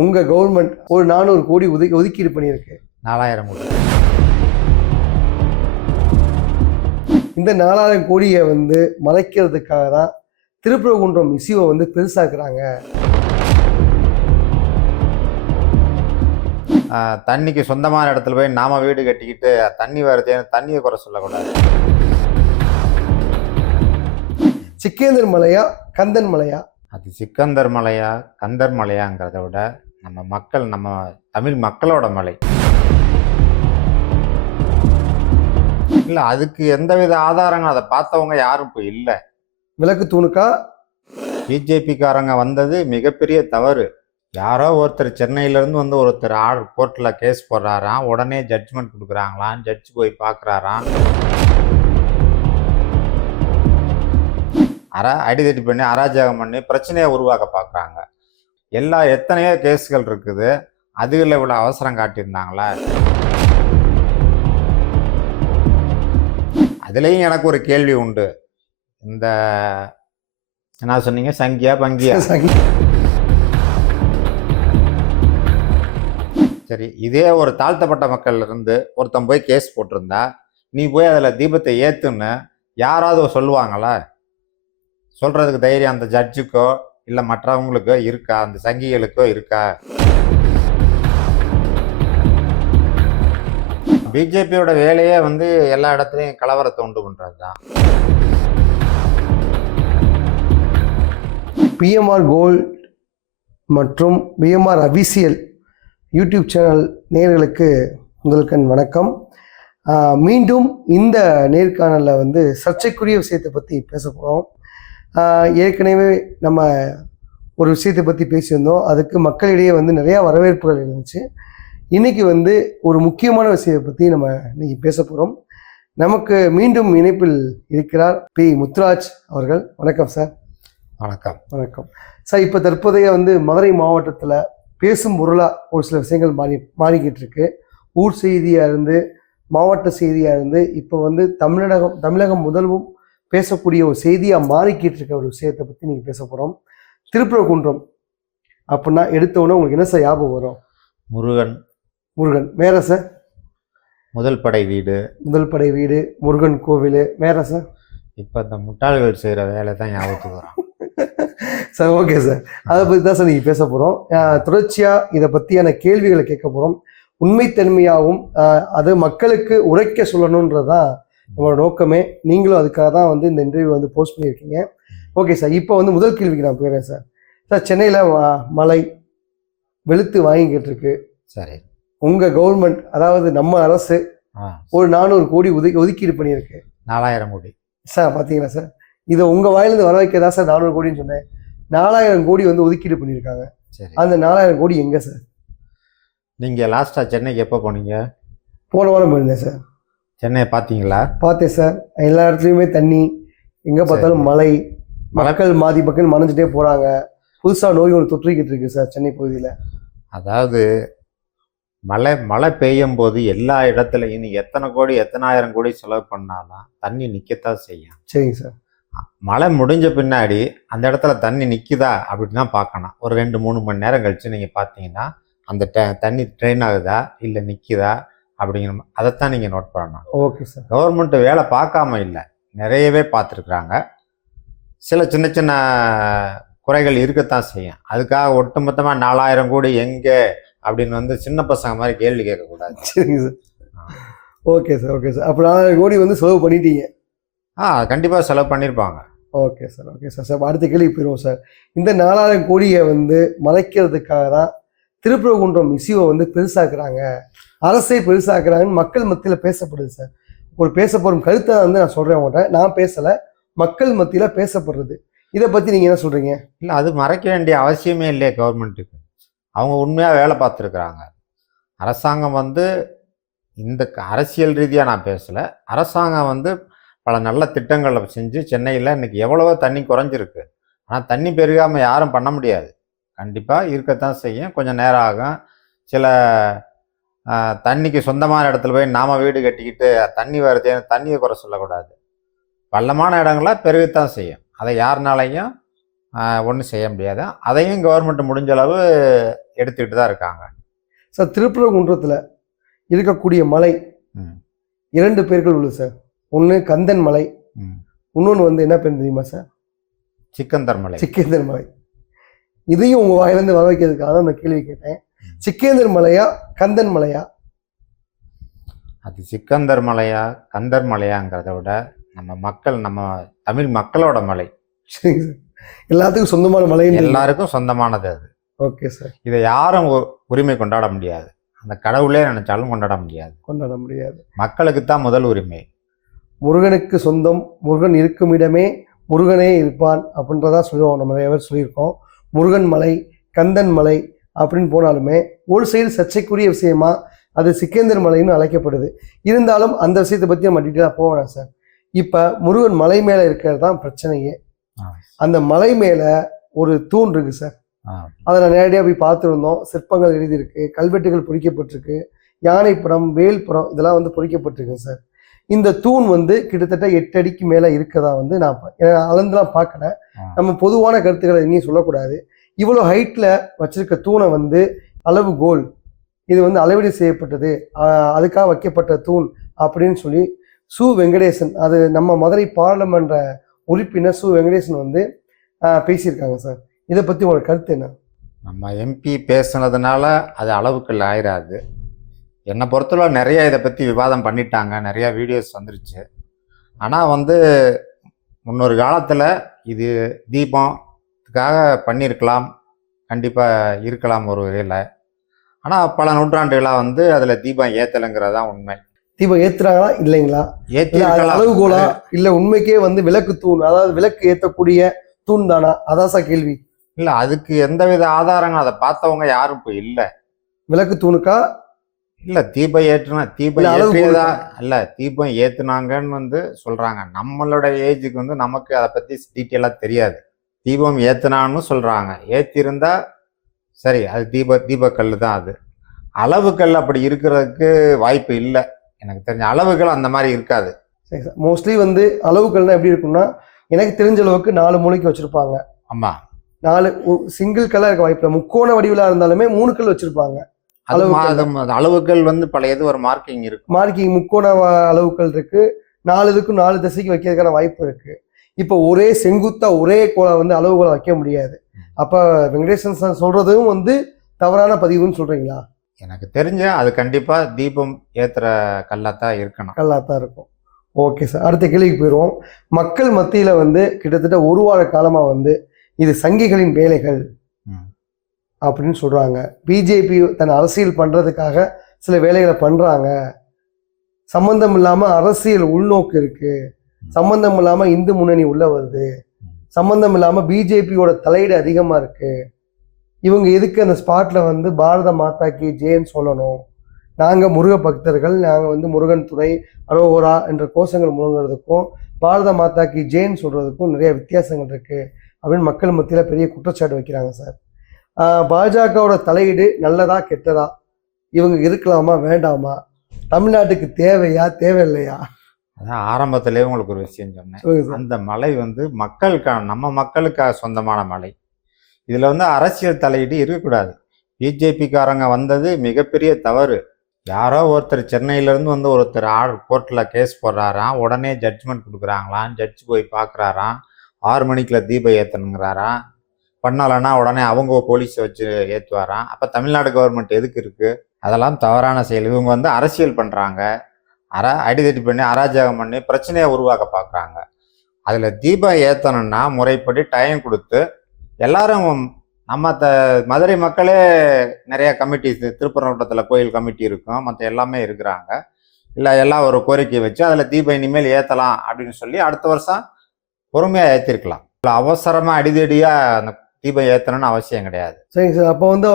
உங்க கவர்மெண்ட் ஒரு 400 கோடி ஒதுக்கீடு பண்ணியிருக்கு. 4000 கோடி. இந்த 4000 கோடியை வந்து மறைக்கிறதுக்காக தான் திருப்பரங்குன்றம் இஷ்யூவை வந்து பெருசாக்குறாங்க. தண்ணிக்கு சொந்தமான இடத்துல போய் நாம வீடு கட்டிக்கிட்டு தண்ணி வருதுன்னு தண்ணியை குறை சொல்லக்கூடாது. சிக்கேந்தர் மலையா கந்தன் மலையா? அது சிக்கந்தர் மலையா கந்தர் மலையாங்கிறத விட நம்ம தமிழ் மக்களோட மலை. இல்லை, அதுக்கு எந்தவித ஆதாரங்கள் அதை பார்த்தவங்க யாரும் இப்போ இல்லை. விளக்கு தூணுக்கா பிஜேபிக்காரங்க வந்தது மிகப்பெரிய தவறு. யாரோ ஒருத்தர் சென்னையிலேருந்து வந்து ஒருத்தர் கோர்ட்டில் கேஸ் போடுறாராம், உடனே ஜட்ஜ்மெண்ட் கொடுக்குறாங்களாம், ஜட்ஜ் போய் பார்க்குறாராம், அடிதடி பண்ணி அராஜகம் பண்ணி பிரச்சனையை உருவாக்க பார்க்குறாங்க. எத்தனையோ கேஸுகள் இருக்குது, அதுகளில் இவ்வளோ அவசரம் காட்டியிருந்தாங்களா? அதுலேயும் எனக்கு ஒரு கேள்வி உண்டு. இந்த என்ன சொன்னீங்க, சங்கியா பங்கியா? சரி, இதே ஒரு தாழ்த்தப்பட்ட மக்கள்ல இருந்து ஒருத்தன் போய் கேஸ் போட்டிருந்தா நீ போய் அதில் தீபத்தை ஏற்றுன்னு யாராவது சொல்லுவாங்களா? சொல்றதுக்கு தைரியம் அந்த ஜட்ஜுக்கோ இல்லை மற்றவங்களுக்கோ இருக்கா? அந்த சங்கிகளுக்கோ இருக்கா? பிஜேபியோட வேலையே வந்து எல்லா இடத்துலையும் கலவரத்தை உண்டு பண்ணுறது தான். பிஎம்ஆர் கோல்ட் மற்றும் பிஎம்ஆர் அபிஷியல் யூடியூப் சேனல் நேயர்களுக்கு முதல்கண் வணக்கம். மீண்டும் இந்த நேர்காணலில் வந்து சர்ச்சைக்குரிய விஷயத்தை பற்றி பேச போகிறோம். ஏற்கனவே நம்ம ஒரு விஷயத்தை பற்றி பேசியிருந்தோம், அதுக்கு மக்களிடையே வந்து நிறையா வரவேற்புகள் இருந்துச்சு. இன்றைக்கி வந்து ஒரு முக்கியமான விஷயத்தை பற்றி நம்ம இன்னைக்கு பேச போகிறோம். நமக்கு மீண்டும் இணைப்பில் இருக்கிறார் பி முத்துராஜ் அவர்கள். வணக்கம் சார். வணக்கம். வணக்கம் சார். இப்போ தற்போதைய வந்து மதுரை மாவட்டத்தில் பேசும் பொருளாக ஒரு சில விஷயங்கள் மாறிக்கிட்டு இருக்கு. ஊர் செய்தியாக இருந்து மாவட்ட செய்தியாக இருந்து இப்போ வந்து தமிழகம் முதல்வும் பேசக்கூடிய ஒரு செய்தியாக மாறிக்கிட்டு இருக்க ஒரு விஷயத்தை பற்றி நீங்கள் பேச போகிறோம். திருப்பரங்குன்றம் அப்படின்னா எடுத்தோன்னே உங்களுக்கு என்ன சார் ஞாபகம் வரும்? முருகன். வேற சார்? முதல் படை வீடு, முருகன் கோவில். வேற சார்? இப்போ இந்த முட்டாள்கள் செய்கிற வேலை தான் ஞாபகத்துக்கு வரும். சார் ஓகே சார், அதை பற்றி தான் சார் நீங்கள் பேச போகிறோம். தொடர்ச்சியாக இதை பற்றியான கேள்விகளை கேட்க போகிறோம். உண்மைத்தன்மையாகவும் அது மக்களுக்கு உரைக்க சொல்லணுன்றது தான் நம்மளோட நோக்கமே. நீங்களும் அதுக்காக தான் வந்து இந்த இன்டர்வியூ வந்து போஸ்ட் பண்ணியிருக்கீங்க. ஓகே சார், இப்போ வந்து முதல் கேள்விக்கு நான் போயிடுறேன் சார். சார், சென்னையில் மழை வெளுத்து வாங்கிக்கிட்டு இருக்கு. சரி, உங்கள் கவர்மெண்ட், அதாவது நம்ம அரசு ஒரு 400 கோடி ஒதுக்கீடு பண்ணியிருக்கு. 4000 கோடி சார். பார்த்தீங்களா சார், இதை உங்கள் வாயிலிருந்து வர வைக்க தான் சார் 400 கோடின்னு சொன்னேன். 4000 கோடி வந்து ஒதுக்கீடு பண்ணியிருக்காங்க. சரி, அந்த 4000 கோடி எங்கே சார்? நீங்கள் லாஸ்ட்டாக சென்னைக்கு எப்போ போனீங்க? போன வாரம் போயிருந்தேன் சார். சென்னையை பார்த்தீங்களா? பார்த்தேன் சார். எல்லா இடத்துலையுமே தண்ணி, எங்கே பார்த்தாலும் மழை, மக்கள் மறைஞ்சிட்டே போகிறாங்க. புதுசாக நோய் ஒன்று தொற்றிக்கிட்டு இருக்கு சார் சென்னை பகுதியில். அதாவது மழை பெய்யும் போது எல்லா இடத்துலையும் நீ எத்தனை கோடி எத்தனாயிரம் கோடி செலவு பண்ணாலும் தண்ணி நிற்கத்தான் செய்யும். சரிங்க சார். மழை முடிஞ்ச பின்னாடி அந்த இடத்துல தண்ணி நிற்குதா அப்படின்னு தான் பார்க்கணும். ஒரு 2-3 மணி நேரம் கழித்து நீங்கள் பார்த்தீங்கன்னா அந்த தண்ணி ட்ரெயின் ஆகுதா இல்லை நிற்குதா அப்படிங்கிற அதைத்தான் நீங்கள் நோட் பண்ணணும். Okay sir. கவர்மெண்ட்டு வேலை பார்க்காம இல்லை, நிறையவே பார்த்துருக்குறாங்க. சில சின்ன சின்ன குறைகள் இருக்கத்தான் செய்யும். அதுக்காக ஒட்டுமொத்தமாக 4000 கோடி எங்கே அப்படின்னு வந்து சின்ன பசங்க மாதிரி கேள்வி கேட்கக்கூடாது. சரிங்க சார். Okay sir. அப்போ 4000 கோடி வந்து செலவு பண்ணிட்டீங்க? கண்டிப்பாக செலவு பண்ணியிருப்பாங்க. Okay sir. சார், அடுத்த கேள்வி போயிடுவோம் சார். இந்த 4000 கோடியை வந்து மறைக்கிறதுக்காக தான் திருப்பரங்குன்றம் இஷ்யூவை வந்து பெருசாக்குறாங்க, அரசை பெருசாக்குறாங்கன்னு மக்கள் மத்தியில் பேசப்படுது சார். ஒரு பேசப்படும் கருத்தை வந்து நான் சொல்கிறேன் உங்கள்கிட்ட, நான் பேசலை, மக்கள் மத்தியில் பேசப்படுறது. இதை பற்றி நீங்கள் என்ன சொல்கிறீங்க? இல்லை, அது மறைக்க வேண்டிய அவசியமே இல்லையே கவர்மெண்ட்டுக்கு. அவங்க உண்மையாக வேலை பார்த்துருக்குறாங்க. அரசாங்கம் வந்து இந்த அரசியல் ரீதியாக நான் பேசலை, அரசாங்கம் வந்து பல நல்ல திட்டங்களை செஞ்சு சென்னையில் இன்றைக்கி எவ்வளவோ தண்ணி குறைஞ்சிருக்கு. ஆனால் தண்ணி பெருகாமல் யாரும் பண்ண முடியாது, கண்டிப்பாக இருக்கத்தான் செய்யும். கொஞ்சம் நேரம் ஆகும். சில தண்ணிக்கு சொந்தமான இடத்துல போய் நாம் வீடு கட்டிக்கிட்டு தண்ணி வருதுன்னு தண்ணியை குறை சொல்லக்கூடாது. பள்ளமான இடங்களாக பெருகத்தான் செய்யும். அதை யாருனாலையும் ஒன்றும் செய்ய முடியாது. அதையும் கவர்மெண்ட் முடிஞ்ச அளவு எடுத்துக்கிட்டு தான் இருக்காங்க. சார் திருப்பரங்குன்றத்தில் இருக்கக்கூடிய மலை ம் 2 பேர்கள் உள்ளது சார். ஒன்று கந்தன் மலை, ம் இன்னொன்று வந்து என்ன பேர் தெரியுமா சார்? சிக்கந்தர் மலை. சிக்கேந்தர் மலை. இதையும் உங்கள் வாயிலேருந்து வர வைக்கிறதுக்காக தான் அந்த கேள்வி கேட்டேன். சிக்கேந்தர் மலையா கந்தன் மலையா? அது சிக்கந்தர் மலையா கந்தர் மலையாங்கிறத விட நம்ம தமிழ் மக்களோட மலை. சரிங்க சார். எல்லாத்துக்கும் சொந்தமான மலை. எல்லாருக்கும் சொந்தமானது அது. Okay sir. இதை யாரும் உரிமை கொண்டாட முடியாது. அந்த கடவுளே நினைச்சாலும் கொண்டாட முடியாது. கொண்டாட முடியாது. மக்களுக்கு தான் முதல் உரிமை. முருகனுக்கு சொந்தம், முருகன் இருக்கும் இடமே முருகனே இருப்பான் அப்படின்றதா சொல்லுவோம். நம்ம நிறைய பேர் சொல்லியிருக்கோம். முருகன் மலை, கந்தன் மலை அப்படின்னு போனாலுமே ஒரு சைடு சர்ச்சைக்குரிய விஷயமா அது சிக்கேந்தர் மலைன்னு அழைக்கப்படுது. இருந்தாலும் அந்த விஷயத்தை பற்றி நம்ம டீட்டெயிலாக போவேன் சார். இப்போ முருகன் மலை மேலே இருக்கிறது தான் பிரச்சனையே. அந்த மலை மேலே ஒரு தூண் இருக்கு சார். அதை நான் நேரடியாக போய் பார்த்துருந்தோம். சிற்பங்கள் எழுதியிருக்கு, கல்வெட்டுகள் பொறிக்கப்பட்டிருக்கு, யானைப்புறம், வேல்புறம் இதெல்லாம் வந்து பொறிக்கப்பட்டிருக்கு சார். இந்த தூண் வந்து கிட்டத்தட்ட 8 அடிக்கு மேலே இருக்கதா வந்து நான் அளந்துலாம் பார்க்கல. நம்ம பொதுவான கருத்துக்களை எங்கேயும் சொல்லக்கூடாது. இவ்வளோ ஹைட்டில் வச்சிருக்க தூணை வந்து அளவுகோல், இது வந்து அளவீடு செய்யப்பட்டது, அதுக்காக வைக்கப்பட்ட தூண் அப்படின்னு சொல்லி சு வெங்கடேசன், அது நம்ம மதுரை பாராளுமன்ற உறுப்பினர் சு வெங்கடேசன் வந்து பேசியிருக்காங்க சார். இதை பற்றி உங்களோட கருத்து என்ன? நம்ம எம்பி பேசுனதுனால அது அளவுக்குள்ள ஆயிராது. என்னை பொறுத்தவரை நிறைய இதை பற்றி விவாதம் பண்ணிட்டாங்க, நிறையா வீடியோஸ் வந்துருச்சு. ஆனால் வந்து முன்னொரு காலத்தில் இது தீபத்துக்காக பண்ணியிருக்கலாம், கண்டிப்பாக இருக்கலாம் ஒரு வகையில். ஆனால் பல நூற்றாண்டுகளாக வந்து அதில் தீபம் ஏற்றலைங்கிறதான் உண்மை. தீபம் ஏற்றுறாங்களா இல்லைங்களா? அளவுகோலா இல்லை உண்மைக்கே வந்து விளக்கு தூண், அதாவது விளக்கு ஏற்றக்கூடிய தூண் தானா? அதான் சார் கேள்வி. இல்லை, அதுக்கு எந்தவித ஆதாரங்களும் அதை பார்த்தவங்க யாரும் இப்போ இல்லை. விளக்கு தூணுக்கா? இல்லை, தீபம் ஏற்றியதா இல்லை, தீபம் ஏற்றுனாங்கன்னு வந்து சொல்கிறாங்க. நம்மளோட ஏஜுக்கு வந்து நமக்கு அதை பற்றி டீட்டெயிலாக தெரியாது. தீபம் ஏற்றுனான்னு சொல்கிறாங்க. ஏற்றிருந்தா சரி, அது தீபக்கல் தான். அது அளவுக்கல் அப்படி இருக்கிறதுக்கு வாய்ப்பு இல்லை. எனக்கு தெரிஞ்ச அளவுகள் அந்த மாதிரி இருக்காது. சரி சார். மோஸ்ட்லி வந்து அளவுக்கள்னா எப்படி இருக்குன்னா, எனக்கு தெரிஞ்ச அளவுக்கு 4 மூலைக்கு வச்சுருப்பாங்க. ஆமாம், 4 சிங்கிள் கல்லாக இருக்க வாய்ப்பு இல்லை. முக்கோண வடிவில் இருந்தாலுமே 3 கல் வச்சுருப்பாங்க. அளவுகள் வந்து பழையது ஒரு மார்க்கிங் இருக்கு. மார்க்கிங் முக்கோண அளவுகள் இருக்கு. 4 இதுக்கும் 4 திசைக்கு வைக்கிறதுக்கான வாய்ப்பு இருக்கு. இப்போ ஒரே செங்குத்தா ஒரே கோலை வந்து அளவுகோலை வைக்க முடியாது. அப்போ வெங்கடேசன் சார் சொல்றதும் வந்து தவறான பதிவுன்னு சொல்றீங்களா? எனக்கு தெரிஞ்ச அது கண்டிப்பா தீபம் ஏத்துற கல்லாத்தான் இருக்கணும். கல்லாத்தான் இருக்கும். Okay sir. அடுத்த கேள்விக்கு போயிடுவோம். மக்கள் மத்தியில வந்து கிட்டத்தட்ட 1 வார காலமா வந்து இது சங்கிகளின் வேலைகள் அப்படின்னு சொல்றாங்க. பிஜேபி தன் அரசியல் பண்றதுக்காக சில வேலைகளை பண்றாங்க. சம்பந்தம் இல்லாம அரசியல் உள்நோக்கு இருக்கு, சம்பந்தம் இல்லாம இந்து முன்னணி உள்ள வருது, சம்பந்தம் இல்லாம பிஜேபியோட தலையீடு அதிகமா இருக்கு. இவங்க எதுக்கு அந்த ஸ்பாட்ல வந்து பாரத மாதா கி ஜெயன்னு சொல்லணும், நாங்க முருக பக்தர்கள், நாங்க வந்து முருகன் துணை அரோகரா என்ற கோஷங்கள் முழங்குறதுக்கும் பாரத மாதா கி ஜெயன்னு சொல்றதுக்கும் நிறைய வித்தியாசங்கள் இருக்கு அப்படின்னு மக்கள் மத்தியில பெரிய குற்றச்சாட்டு வைக்கிறாங்க சார். பாஜகவோட தலையீடு நல்லதா கெட்டதா, இவங்க இருக்கலாமா வேண்டாமா, தமிழ்நாட்டுக்கு தேவையா தேவையில்லையா? அதான் ஆரம்பத்திலேயே உங்களுக்கு ஒரு விஷயம் சொன்னேன். அந்த மலை வந்து நம்ம மக்களுக்காக சொந்தமான மலை. இதுல வந்து அரசியல் தலையீடு இருக்கக்கூடாது. பிஜேபிக்காரங்க வந்தது மிகப்பெரிய தவறு. யாரோ ஒருத்தர் சென்னையிலேருந்து வந்து ஒருத்தர் கோர்ட்டில் கேஸ் போடுறாராம், உடனே ஜட்ஜ்மெண்ட் கொடுக்குறாங்களாம், ஜட்ஜ் போய் பார்க்குறாராம், 6 மணிக்குள்ள தீபம் ஏற்றணுங்கிறாராம், பண்ணலைன்னா உடனே அவங்க போலீஸை வச்சு ஏற்றுவாராம். அப்போ தமிழ்நாடு கவர்மெண்ட் எதுக்கு இருக்குது? அதெல்லாம் தவறான செயல். இவங்க வந்து அரசியல் பண்ணுறாங்க, அடிதடி பண்ணி அராஜகம் பண்ணி பிரச்சனையை உருவாக்க பார்க்குறாங்க. அதில் தீபம் ஏற்றணும்னா முறைப்படி டைம் கொடுத்து எல்லாரும் நம்ம மதுரை மக்களே நிறைய கமிட்டி, திருப்பரங்குன்றத்தில் கோயில் கமிட்டி இருக்கும், மற்ற எல்லாமே இருக்கிறாங்க. இல்லை எல்லாம் ஒரு கோரிக்கை வச்சு அதில் தீபம் இனிமேல் ஏற்றலாம் அப்படின்னு சொல்லி அடுத்த வருஷம் பொறுமையாக ஏற்றிருக்கலாம். அவசரமாக அடிதடியாக அந்த தீபம் ஏற்றணும்னு அவசியம் கிடையாது. சரிங்க சார். அப்போ வந்து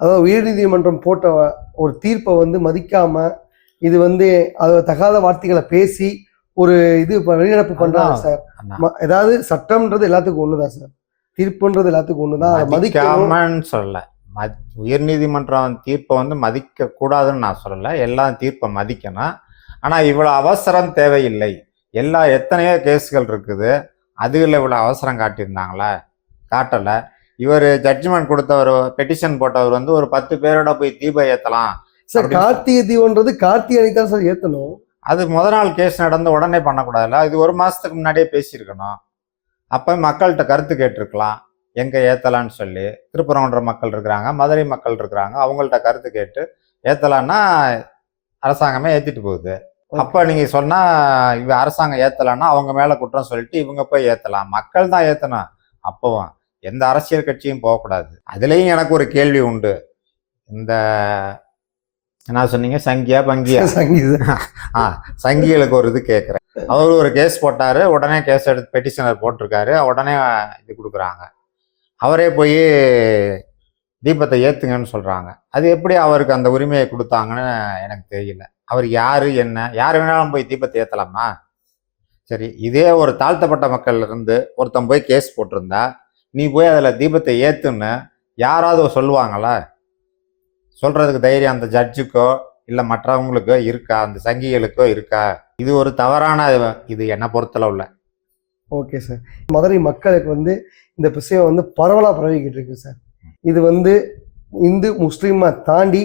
அதாவது உயர்நீதிமன்றம் போட்ட ஒரு தீர்ப்பை வந்து மதிக்காமல் இது வந்து அது தகாத வார்த்தைகளை பேசி ஒரு இது வெளிநடப்பு பண்றாங்க சார். ஏதாவது சட்டம்ன்றது எல்லாத்துக்கும் ஒண்ணுதான் சார், தீர்ப்புன்றது எல்லாத்துக்கும் ஒண்ணுதான். மதிக்காமன்னு சொல்லல, உயர்நீதிமன்றம் தீர்ப்பை வந்து மதிக்க கூடாதுன்னு நான் சொல்லல, எல்லாம் தீர்ப்பை மதிக்கணும். ஆனா இவ்வளவு அவசரம் தேவையில்லை. எத்தனையோ கேஸ்கள் இருக்குது, அதுல இவ்வளவு அவசரம் காட்டியிருந்தாங்களா? காட்டலை. இவர் ஜட்ஜ்மெண்ட் கொடுத்தவர், பெட்டிஷன் போட்டவர் வந்து ஒரு 10 பேரோட போய் தீபம் ஏற்றலாம். சார் கார்த்திகை தீபம்ன்றது கார்த்திகை அன்னைக்கு தான் சார் ஏற்றணும். அது முத நாள் கேஸ் நடந்து உடனே பண்ணக்கூடாதுல்ல, இது 1 மாதத்துக்கு முன்னாடியே பேசியிருக்கணும். அப்போ மக்கள்கிட்ட கருத்து கேட்டிருக்கலாம், எங்கே ஏற்றலான்னு சொல்லி. திருப்பரங்குன்ற மக்கள் இருக்கிறாங்க, மதுரை மக்கள் இருக்கிறாங்க, அவங்கள்ட்ட கருத்து கேட்டு ஏற்றலான்னா அரசாங்கமே ஏற்றிட்டு போகுது. அப்போ நீங்கள் சொன்னால் இவ அரசாங்கம் ஏற்றலான்னா அவங்க மேலே குற்றம் சொல்லிட்டு இவங்க போய் ஏற்றலாம். மக்கள் தான் ஏற்றணும். அப்போவும் எந்த அரசியல் கட்சியும் போகக்கூடாது. அதுலேயும் எனக்கு ஒரு கேள்வி உண்டு. இந்த என்ன சொன்னீங்க, சங்கியா பங்கியா? சங்கிகளுக்கு ஒரு இது கேட்குறேன். அவர் ஒரு கேஸ் போட்டார், உடனே கேஸ் எடுத்து பெட்டிஷனர் போட்டிருக்காரு, உடனே இது கொடுக்குறாங்க. அவரே போய் தீபத்தை ஏற்றுங்கன்னு சொல்கிறாங்க. அது எப்படி அவருக்கு அந்த உரிமையை கொடுத்தாங்கன்னு எனக்கு தெரியல. அவர் யார் என்ன, யார் வேணாலும் போய் தீபத்தை ஏற்றலாமா? சரி, இதே ஒரு தாழ்த்தப்பட்ட மக்கள் இருந்து ஒருத்தன் போய் கேஸ் போட்டிருந்தா நீ போய் அதில் தீபத்தை ஏற்றுன்னு யாராவது சொல்லுவாங்களா? சொல்கிறதுக்கு தைரியம் அந்த ஜட்ஜுக்கோ இல்லை மற்றவங்களுக்கோ இருக்கா? அந்த சங்கிகளுக்கோ இருக்கா? இது ஒரு தவறான இது என்னை பொறுத்தளவுல. Okay sir. மதுரை மக்களுக்கு வந்து இந்த விஷயம் வந்து பரவலாக பரவிக்கிட்டு இருக்கு சார். இது வந்து இந்து முஸ்லீமை தாண்டி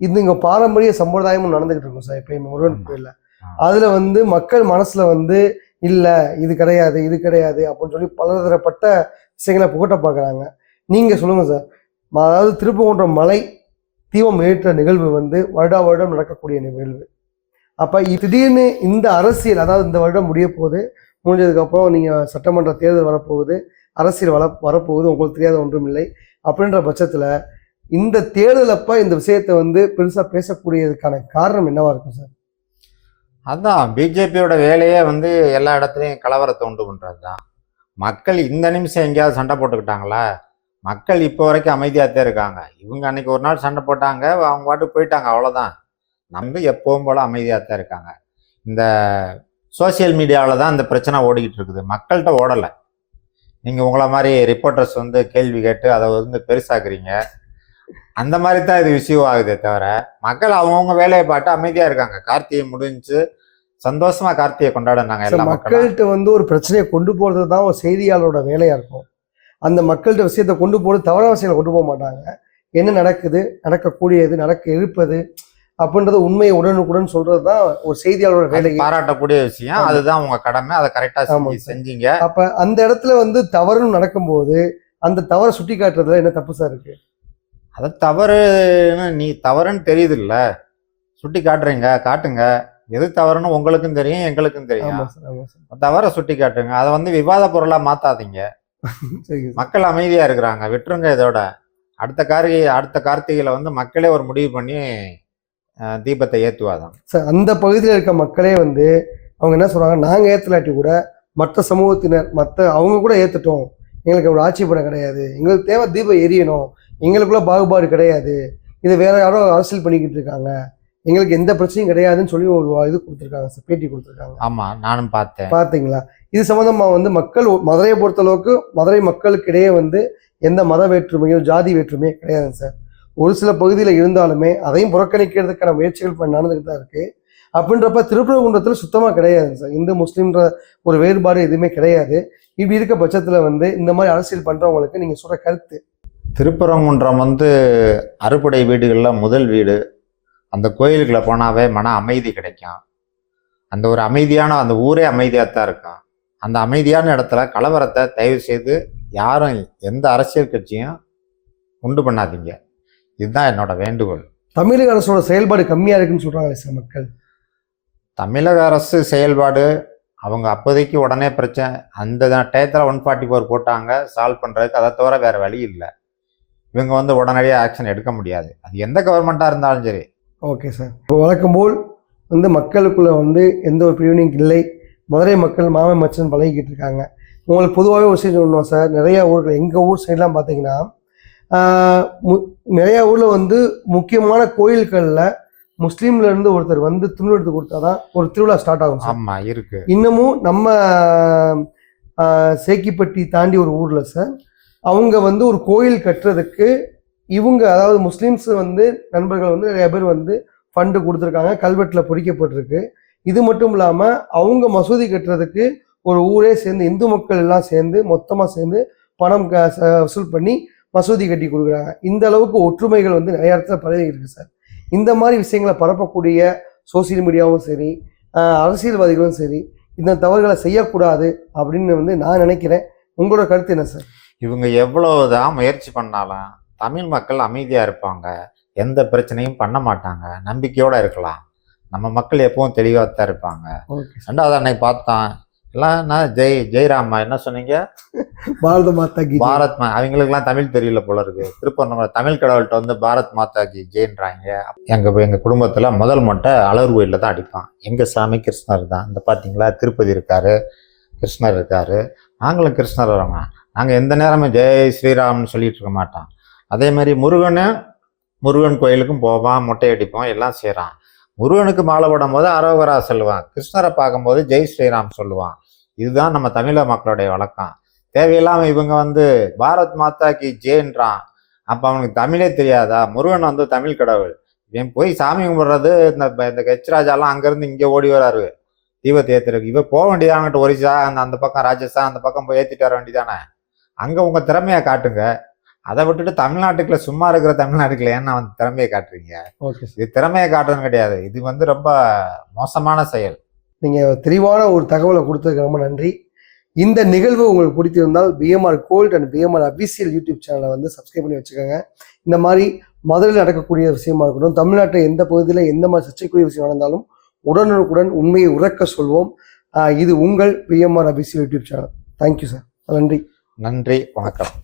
இது இங்கே பாரம்பரிய சம்பிரதாயமும் நடந்துக்கிட்டு இருக்கும் சார். இப்போ முருகன் கோயிலில் அதில் வந்து மக்கள் மனசில் வந்து இல்லை இது கிடையாது இது கிடையாது அப்படின்னு சொல்லி பலதரப்பட்ட விஷயங்களை புகட்ட பார்க்குறாங்க. நீங்கள் சொல்லுங்கள் சார். அதாவது திருப்பரங்குன்றம் மலை தீபம் ஏற்ற நிகழ்வு வந்து வருடா வருடம் நடக்கக்கூடிய நிகழ்வு. அப்போ திடீர்னு இந்த அரசியல், அதாவது இந்த வருடம் முடிய போகுது, முடிஞ்சதுக்கப்புறம் நீங்கள் சட்டமன்ற தேர்தல் வரப்போகுது, அரசியல் வரப்போகுது, உங்களுக்கு தெரியாத ஒன்றும் இல்லை. அப்படின்ற பட்சத்தில் இந்த தேர்தலப்போ இந்த விஷயத்தை வந்து பெருசாக பேசக்கூடியதுக்கான காரணம் என்னவா இருக்கும் சார்? அதுதான் பிஜேபியோட வேலையே வந்து எல்லா இடத்துலையும் கலவரத்தை உண்டு பண்ணுறது தான். மக்கள் இந்த நிமிஷம் எங்கேயாவது சண்டை போட்டுக்கிட்டாங்களா? மக்கள் இப்போ வரைக்கும் அமைதியாகத்தான் இருக்காங்க. இவங்க அன்னைக்கு ஒரு நாள் சண்டை போட்டாங்க, அவங்க பாட்டு போயிட்டாங்க, அவ்வளோதான். நம்ம எப்பவும் போல் அமைதியாகத்தான் இருக்காங்க. இந்த சோசியல் மீடியாவில் தான் இந்த பிரச்சனை ஓடிக்கிட்டு இருக்குது, மக்கள்கிட்ட ஓடலை. நீங்கள் உங்களை மாதிரி ரிப்போர்ட்டர்ஸ் வந்து கேள்வி கேட்டு அதை வந்து பெருசாக்குறீங்க. அந்த மாதிரி தான் இது இஷ்யூ ஆகுதே தவிர மக்கள் அவங்கவுங்க வேலையை பார்த்து அமைதியாக இருக்காங்க. கார்த்திகை முடிஞ்சு சந்தோஷமா கார்த்திகை கொண்டாடினாங்க. எல்லா மக்கள்கிட்ட வந்து ஒரு பிரச்சனையை கொண்டு போகிறது தான் ஒரு செய்தியாளரோட வேலையாக இருக்கும். அந்த மக்கள்கிட்ட விஷயத்தை கொண்டு போகிறது தவறான விஷயங்களை கொண்டு போக மாட்டாங்க. என்ன நடக்குது, நடக்கக்கூடியது, நடக்க இருப்பது அப்படின்றது உண்மையை உடனுக்குடன் சொல்றது தான் ஒரு செய்தியாளரோட வேலை. பாராட்டக்கூடிய விஷயம், அதுதான் உங்க கடமை, அதை கரெக்டா செஞ்சீங்க. அப்ப அந்த இடத்துல வந்து தவறுன்னு நடக்கும்போது அந்த தவறை சுட்டி காட்டுறதுல என்ன தப்பு சார் இருக்கு? அது தவறுன்னு நீ தவறுன்னு தெரியுது இல்ல, சுட்டி காட்டுறீங்க, காட்டுங்க. எது தவறுன்னு உங்களுக்கும் தெரியும், எங்களுக்கும் தெரியும். தவறை சுட்டி காட்டுங்க. அதை வந்து விவாத பொருளா மாத்தாதீங்க. மக்கள் அமைதியா இருக்கிறாங்க, விட்டுருங்க. இதோட அடுத்த கார்த்திகையில வந்து மக்களே ஒரு முடிவு பண்ணி தீபத்தை ஏற்றுவாதான் சார். அந்த பகுதியில் இருக்க மக்களே வந்து அவங்க என்ன சொல்றாங்க, நாங்கள் ஏற்றலாட்டி கூட மற்ற சமூகத்தினர் அவங்க கூட ஏற்றுட்டோம், எங்களுக்கு ஒரு ஆட்சி படம் கிடையாது, எங்களுக்கு தேவை தீபம் எரியணும், எங்களுக்குள்ள பாகுபாடு கிடையாது, இதை வேற யாரோ அரசியல் பண்ணிக்கிட்டு இருக்காங்க, எங்களுக்கு எந்த பிரச்சனையும் கிடையாதுன்னு சொல்லி ஒரு இது கொடுத்துருக்காங்க சார், பேட்டி கொடுத்துருக்காங்க. ஆமா, நானும் பார்த்தேன். பார்த்தீங்களா? இது சம்மந்தமாக வந்து மக்கள் மதுரையை பொறுத்தளவுக்கு மதுரை மக்களுக்கு இடையே வந்து எந்த மத வேற்றுமையோ ஜாதி வேற்றுமையோ கிடையாதுங்க சார். ஒரு சில பகுதியில் இருந்தாலுமே அதையும் புறக்கணிக்கிறதுக்கான முயற்சிகள் நடந்துக்கிட்டு தான் இருக்குது. அப்படின்றப்ப திருப்பரங்குன்றத்தில் சுத்தமாக கிடையாதுங்க சார். இந்து முஸ்லீம்ன்ற ஒரு வேறுபாடு எதுவுமே கிடையாது. இப்படி இருக்க பட்சத்தில் வந்து இந்த மாதிரி அரசியல் பண்ணுறவங்களுக்கு நீங்கள் சொல்கிற கருத்து? திருப்பரங்குன்றம் வந்து அறுபடை வீடுகளில் முதல் வீடு. அந்த கோயிலுக்குள்ள போனாவே மன அமைதி கிடைக்கும். அந்த ஒரு அமைதியான, அந்த ஊரே அமைதியாக தான் இருக்கும். அந்த அமைதியான இடத்துல கலவரத்தை தயவு செய்து யாரும் எந்த அரசியல் கட்சியும் உண்டு பண்ணாதீங்க. இதுதான் என்னோட வேண்டுகோள். தமிழக அரசோட செயல்பாடு கம்மியாக இருக்குன்னு சொல்கிறாங்க சில மக்கள். தமிழக அரசு செயல்பாடு அவங்க அப்போதைக்கு உடனே பிரச்சனை, அந்த டயத்தில் 144 போட்டாங்க சால்வ் பண்ணுறதுக்கு. அதை தவிர வேறு வழி இல்லை. இவங்க வந்து உடனடியாக ஆக்ஷன் எடுக்க முடியாது, அது எந்த கவர்மெண்ட்டாக இருந்தாலும் சரி. Okay sir. இப்போ வழக்கம் போல் வந்து மக்களுக்குள்ளே வந்து எந்த ஒரு பிரிவினையும் இல்லை. மதுரை மக்கள் மாமன் மச்சன் பழகிக்கிட்டு இருக்காங்க. உங்களுக்கு பொதுவாகவே ஒரு விஷயம் சொல்லணும் சார். நிறையா ஊர்கள், எங்கள் ஊர் சைட்லாம் பார்த்தீங்கன்னா நிறையா ஊரில் வந்து முக்கியமான கோயில்களில் முஸ்லீம்லேருந்து ஒருத்தர் வந்து துணி எடுத்து கொடுத்தா தான் ஒரு திருவிழா ஸ்டார்ட் ஆகும். ஆமாம், இருக்கு. இன்னமும் நம்ம சேக்கிப்பட்டி தாண்டி ஒரு ஊரில் சார், அவங்க வந்து ஒரு கோயில் கட்டுறதுக்கு இவங்க, அதாவது முஸ்லீம்ஸ் வந்து நண்பர்கள் வந்து நிறைய பேர் வந்து ஃபண்டு கொடுத்துருக்காங்க, கல்வெட்டில் பொறிக்கப்பட்டிருக்கு. இது மட்டும் இல்லாமல் அவங்க மசூதி கட்டுறதுக்கு ஒரு ஊரே சேர்ந்து, இந்து மக்கள் எல்லாம் சேர்ந்து மொத்தமாக சேர்ந்து பணம் வசூல் பண்ணி மசூதி கட்டி கொடுக்குறாங்க. இந்த அளவுக்கு ஒற்றுமைகள் வந்து நிறைய இடத்துல பரவி இருக்கு சார். இந்த மாதிரி விஷயங்களை பரப்பக்கூடிய சோசியல் மீடியாவும் சரி, அரசியல்வாதிகளும் சரி, இந்த தவறுகளை செய்யக்கூடாது அப்படின்னு வந்து நான் நினைக்கிறேன். உங்களோட கருத்து என்ன சார்? இவங்க எவ்வளவுதான் முயற்சி பண்ணாலும் தமிழ் மக்கள் அமைதியா இருப்பாங்க, எந்த பிரச்சனையும் பண்ண மாட்டாங்க, நம்பிக்கையோட இருக்கலாம். நம்ம மக்கள் எப்பவும் தெளிவாக தான் இருப்பாங்க. ஓகே. ரெண்டாவது அன்னைக்கு பார்த்தோம் எல்லாம் நான் ஜெய்ராமா என்ன சொன்னீங்க? பாரத மாதா கி பாரத் அவங்களுக்குலாம் தமிழ் தெரியல போல இருக்கு. திருப்ப நம்ம தமிழ் கடவுள்கிட்ட வந்து பாரத் மாதா கி ஜெயின்றாங்க. எங்க குடும்பத்துல முதல் மொட்டை அழகர் கோயிலில் தான் அடிப்பான். எங்க சாமி கிருஷ்ணர் தான். இந்த பார்த்தீங்களா, திருப்பதி இருக்காரு, கிருஷ்ணர் இருக்காரு. நாங்களும் கிருஷ்ணர் வரோங்க. நாங்கள் எந்த நேரமும் ஜெய் ஸ்ரீராம்னு சொல்லிட்டு இருக்க மாட்டோம். அதே மாதிரி முருகன் கோயிலுக்கும் போவான், மொட்டை அடிப்போம், எல்லாம் செய்கிறான். முருகனுக்கு மாலை போடும் போது அரோகரா சொல்லுவான், கிருஷ்ணரை பார்க்கும்போது ஜெய் ஸ்ரீராம் சொல்லுவான். இதுதான் நம்ம தமிழக மக்களுடைய வழக்கம். தேவையில்லாமல் இவங்க வந்து பாரத் மாதா கி ஜெயின்றான். அப்போ அவனுக்கு தமிழே தெரியாதா? முருகன் வந்து தமிழ் கடவுள். இவன் போய் சாமி கும்பிட்றது இந்த கெச்ராஜாலாம் அங்கேருந்து இங்கே ஓடி வராரு தீபத்தை ஏற்றுறதுக்கு. இவன் போக வேண்டியதாங்கிட்ட ஒரிசா அந்த பக்கம் ராஜஸ்தான் அந்த பக்கம் போய் ஏற்றிட்டு வர வேண்டியதானே. அங்கே உங்கள் திறமையை காட்டுங்க. அதை விட்டுட்டு தமிழ்நாட்டுக்குள்ள சும்மா இருக்கிற தமிழ்நாட்டுக்குள்ள ஏன்னா வந்து திறமையை காட்டுறீங்க? Okay sir. இது திறமையை காட்டுறது கிடையாது, இது வந்து ரொம்ப மோசமான செயல். நீங்கள் தெளிவான ஒரு தகவலை கொடுத்ததுக்கு ரொம்ப நன்றி. இந்த நிகழ்வு உங்களுக்கு பிடித்திருந்தால் PMR gold and PMR official YouTube சேனலை வந்து சப்ஸ்கிரைப் பண்ணி வச்சுக்கோங்க. இந்த மாதிரி மதுரையில் நடக்கக்கூடிய விஷயமா இருக்கட்டும், தமிழ்நாட்டில் எந்த பகுதியில் எந்த மாதிரி சர்ச்சைக்குரிய விஷயம் நடந்தாலும் உடனுக்குடன் உண்மையை உறக்க சொல்வோம். இது உங்கள் PMR official YouTube channel. Thank you sir. நன்றி. நன்றி, வணக்கம்.